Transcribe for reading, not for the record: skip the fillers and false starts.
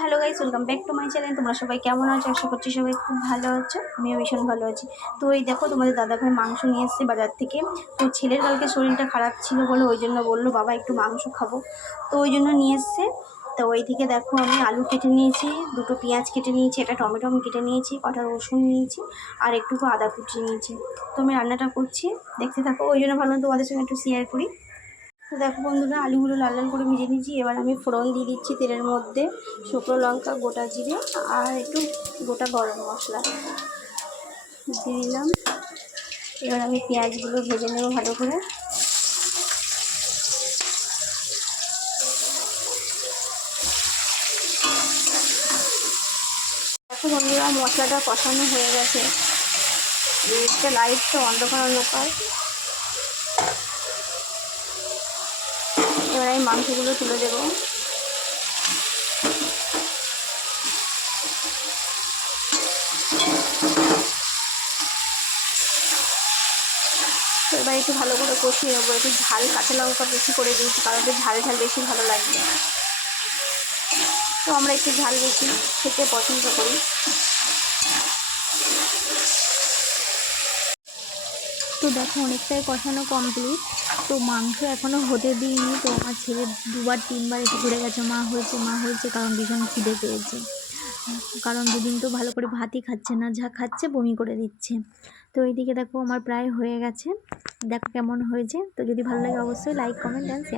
Hello guys, welcome back to my channel. তোমরা সবাই কেমন আছো? আশা করছি সবাই খুব ভালো আছো। আমিও ভীষণ ভালো আছি। তো এই দেখো, তোমাদের দাদাভাই মাংস নিয়ে এসেছে বাজার থেকে। তো ছেলের কালকে শরীরটা খারাপ ছিল বলে ওই জন্য বললো বাবা একটু মাংস খাবো, তো ওই জন্য নিয়ে এসছে। তো ওই থেকে দেখো আমি আলু কেটে নিয়েছি, দুটো পেঁয়াজ কেটে নিয়েছি, একটা টমেটো কেটে নিয়েছি, কটা রসুন নিয়েছি, আর একটুকু আদা কুচিয়ে নিয়েছি। তো আমি রান্নাটা করছি, দেখতে থাকো। ওই জন্য ভাবলাম তোমাদের সঙ্গে একটু শেয়ার করি। তো দেখো বন্ধুরা, আলুগুলো লাল লাল করে ভেজে নিয়েছি। এবার আমি ফোড়ন দিয়ে দিচ্ছি তেলের মধ্যে শুকনো লঙ্কা, গোটা জিরে আর একটু গোটা গরম মশলা দিয়ে দিলাম। এবার আমি পেঁয়াজগুলো ভেজে নেব ভালো করে। দেখো বন্ধুরা, মশলাটা কষানো হয়ে গেছে। একটা লাইটটা অন্ধকার অন্ধকার। এবার আমি মাংসগুলো তুলে দেবো। তো এবার একটু ভালো করে কষিয়ে নেবো। একটু ঝাল, কাঁচা লঙ্কা বেশি করে দিয়েছি কারণ একটু ঝাল ঝাল বেশি ভালো লাগবে। তো আমরা একটু ঝাল বেশি খেতে পছন্দ করি। তো দেখো অনেকটাই কষানো কমপ্লিট। তো মাংস এখনও হতে দিইনি। তো আমার ছেলে দুবার তিনবার এসে ঘুরে গেছে, মা হয়েছে মা হয়েছে, কারণ ভীষণ খিদে পেয়েছে। কারণ দুদিন তো ভালো করে ভাতই খাচ্ছে না, যা খাচ্ছে বমি করে দিচ্ছে। তো এইদিকে দেখো আমার প্রায় হয়ে গেছে। দেখো কেমন হয়েছে। তো যদি ভালো লাগে অবশ্যই লাইক, কমেন্ট অ্যান্ড শেয়ার।